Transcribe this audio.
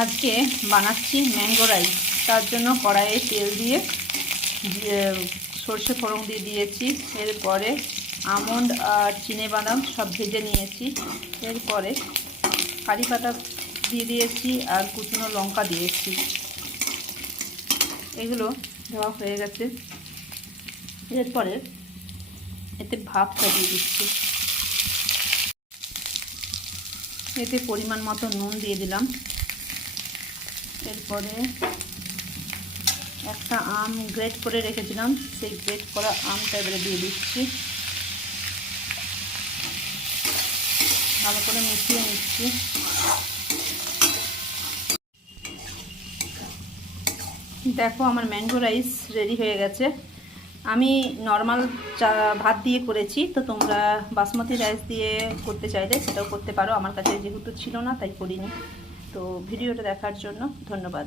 আজকে বানাচ্ছি mango rice. তার জন্য কড়াইয়ে তেল দিয়ে সর্ষে ফোড়ন দিয়ে দিয়েছি। এরপরে আমন্ড আর চিনেবাদাম সব ভেজে নিয়েছি। এরপরে কারি পাতা দিয়ে দিয়েছি আর কুচনো লঙ্কা দিয়েছি। এগুলো দেওয়া হয়ে গেছে। এরপরে এতে ভাতটা দিয়ে দিচ্ছি। এতে পরিমাণ মতো নুন দিয়ে দিলাম। এরপরে একটা আম গ্রেট করে রেখেছিলাম, সেই গ্রেট করা আমটা এবারে দিয়ে দিচ্ছি। ভালো করে মিশিয়ে নিচ্ছি। দেখো আমার ম্যাঙ্গো রাইস রেডি হয়ে গেছে। আমি নর্মাল ভাত দিয়ে করেছি, তো তোমরা বাসমতি রাইস দিয়ে করতে চাইলে সেটাও করতে পারো। আমার কাছে যেহেতু ছিল না তাই করিনি। তো ভিডিওটা দেখার জন্য ধন্যবাদ।